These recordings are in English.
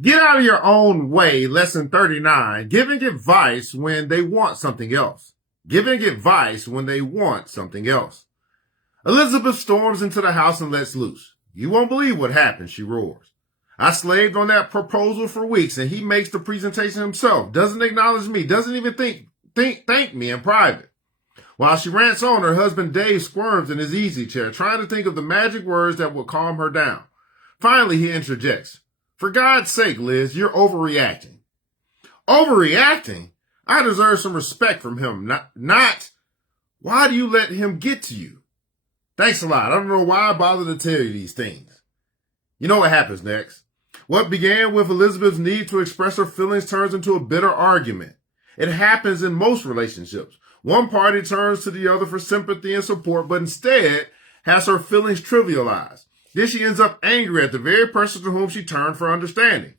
Get out of your own way, lesson 39. Giving advice when they want something else. Giving advice when they want something else. Elizabeth storms into the house and lets loose. You won't believe what happened, she roars. I slaved on that proposal for weeks and he makes the presentation himself, doesn't acknowledge me, doesn't even thank me in private. While she rants on, her husband Dave squirms in his easy chair, trying to think of the magic words that will calm her down. Finally, he interjects. For God's sake, Liz, you're overreacting. Overreacting? I deserve some respect from him, not, why do you let him get to you? Thanks a lot. I don't know why I bother to tell you these things. You know what happens next. What began with Elizabeth's need to express her feelings turns into a bitter argument. It happens in most relationships. One party turns to the other for sympathy and support, but instead has her feelings trivialized. Then she ends up angry at the very person to whom she turned for understanding.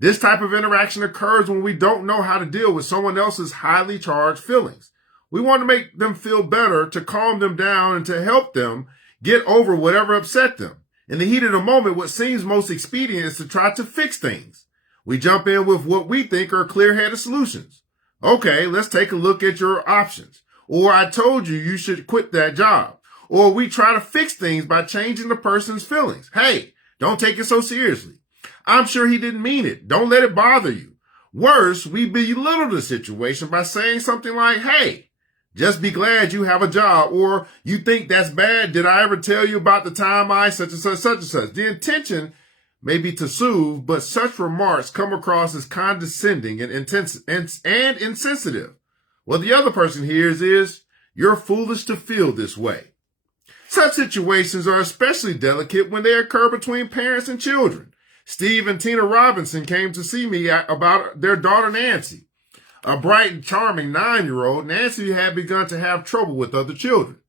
This type of interaction occurs when we don't know how to deal with someone else's highly charged feelings. We want to make them feel better, to calm them down, and to help them get over whatever upset them. In the heat of the moment, what seems most expedient is to try to fix things. We jump in with what we think are clear-headed solutions. Okay, let's take a look at your options. Or I told you you should quit that job. Or we try to fix things by changing the person's feelings. Hey, don't take it so seriously. I'm sure he didn't mean it. Don't let it bother you. Worse, we belittle the situation by saying something like, hey, just be glad you have a job, or you think that's bad. Did I ever tell you about the time I such and such, such and such? The intention may be to soothe, but such remarks come across as condescending and insensitive. What the other person hears is, you're foolish to feel this way. Such situations are especially delicate when they occur between parents and children. Steve and Tina Robinson came to see me about their daughter Nancy. A bright and charming 9-year-old, Nancy had begun to have trouble with other children.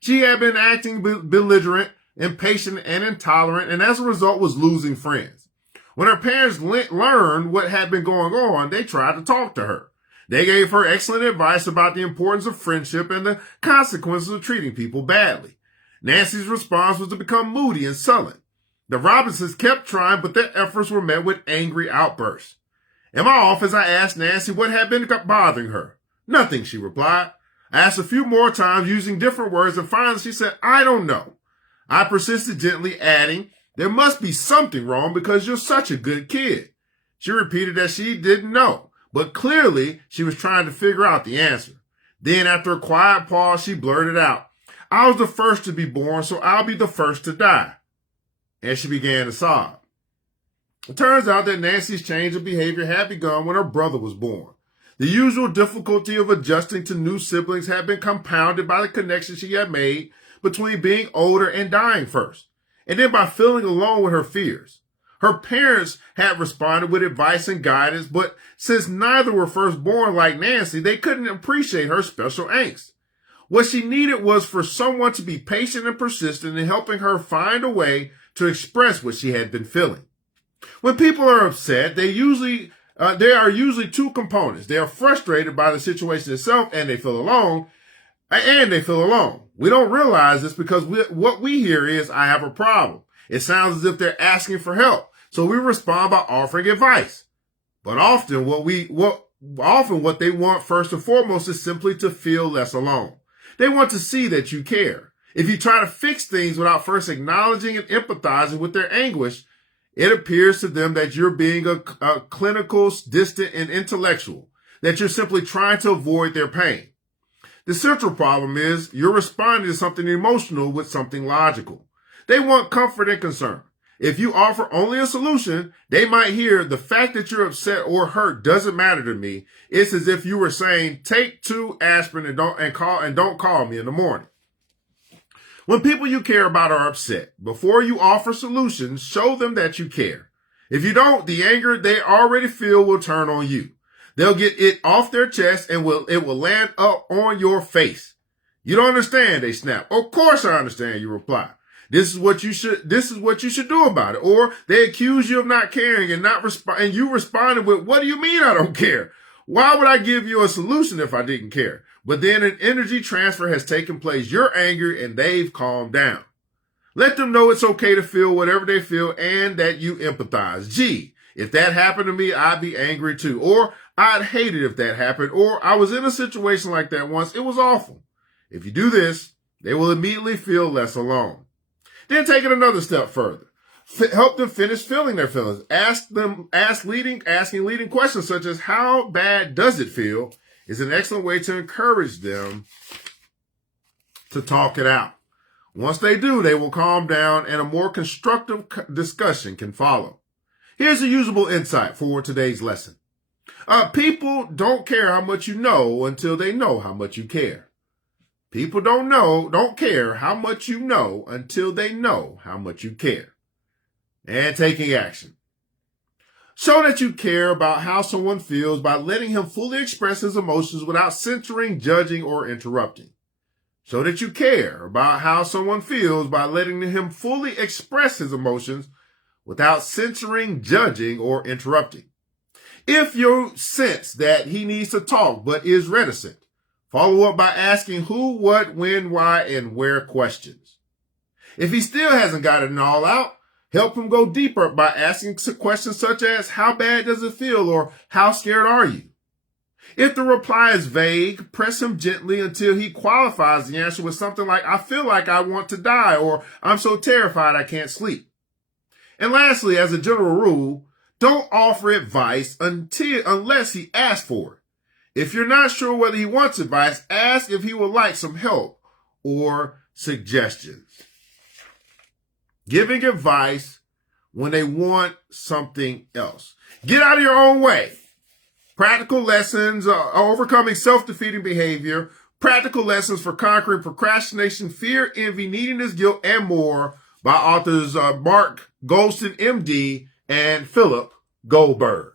She had been acting belligerent, impatient, and intolerant, and as a result was losing friends. When her parents learned what had been going on, they tried to talk to her. They gave her excellent advice about the importance of friendship and the consequences of treating people badly. Nancy's response was to become moody and sullen. The Robinsons kept trying, but their efforts were met with angry outbursts. In my office, I asked Nancy what had been bothering her. Nothing, she replied. I asked a few more times using different words, and finally she said, I don't know. I persisted gently, adding, there must be something wrong because you're such a good kid. She repeated that she didn't know, but clearly she was trying to figure out the answer. Then, after a quiet pause, she blurted out, I was the first to be born, so I'll be the first to die. And she began to sob. It turns out that Nancy's change of behavior had begun when her brother was born. The usual difficulty of adjusting to new siblings had been compounded by the connection she had made between being older and dying first, and then by feeling alone with her fears. Her parents had responded with advice and guidance, but since neither were first born like Nancy, they couldn't appreciate her special angst. What she needed was for someone to be patient and persistent in helping her find a way to express what she had been feeling. When people are upset, there are usually two components. They are frustrated by the situation itself, and they feel alone. We don't realize this because what we hear is, I have a problem. It sounds as if they're asking for help. So we respond by offering advice. But often what they want first and foremost is simply to feel less alone. They want to see that you care. If you try to fix things without first acknowledging and empathizing with their anguish, it appears to them that you're being a clinical, distant, and intellectual, that you're simply trying to avoid their pain. The central problem is you're responding to something emotional with something logical. They want comfort and concern. If you offer only a solution, they might hear the fact that you're upset or hurt doesn't matter to me. It's as if you were saying, take 2 aspirin and don't call me in the morning. When people you care about are upset, before you offer solutions, show them that you care. If you don't, the anger they already feel will turn on you. They'll get it off their chest and it will land up on your face. You don't understand, they snap. Of course I understand, you reply. This is what you should do about it. Or they accuse you of not caring and you responded with, what do you mean I don't care? Why would I give you a solution if I didn't care? But then an energy transfer has taken place. You're angry and they've calmed down. Let them know it's okay to feel whatever they feel and that you empathize. Gee, If that happened to me, I'd be angry too. Or I'd hate it if that happened. Or I was in a situation like that once. It was awful. If you do this, they will immediately feel less alone. Then take it another step further. Help them finish feeling their feelings. Asking leading questions such as, how bad does it feel, is an excellent way to encourage them to talk it out. Once they do, they will calm down and a more constructive discussion can follow. Here's a usable insight for today's lesson. People don't care how much you know until they know how much you care. People don't care how much you know until they know how much you care. And taking action. Show that you care about how someone feels by letting him fully express his emotions without censoring, judging, or interrupting. Show that you care about how someone feels by letting him fully express his emotions without censoring, judging, or interrupting. If you sense that he needs to talk but is reticent, follow up by asking who, what, when, why, and where questions. If he still hasn't got it all out, help him go deeper by asking questions such as, how bad does it feel, or how scared are you? If the reply is vague, press him gently until he qualifies the answer with something like, I feel like I want to die, or I'm so terrified I can't sleep. And lastly, as a general rule, don't offer advice unless he asks for it. If you're not sure whether he wants advice, ask if he would like some help or suggestions. Giving advice when they want something else. Get out of your own way. Practical lessons, overcoming self-defeating behavior, practical lessons for conquering procrastination, fear, envy, neediness, guilt, and more by authors Mark Goulston, MD, and Philip Goldberg.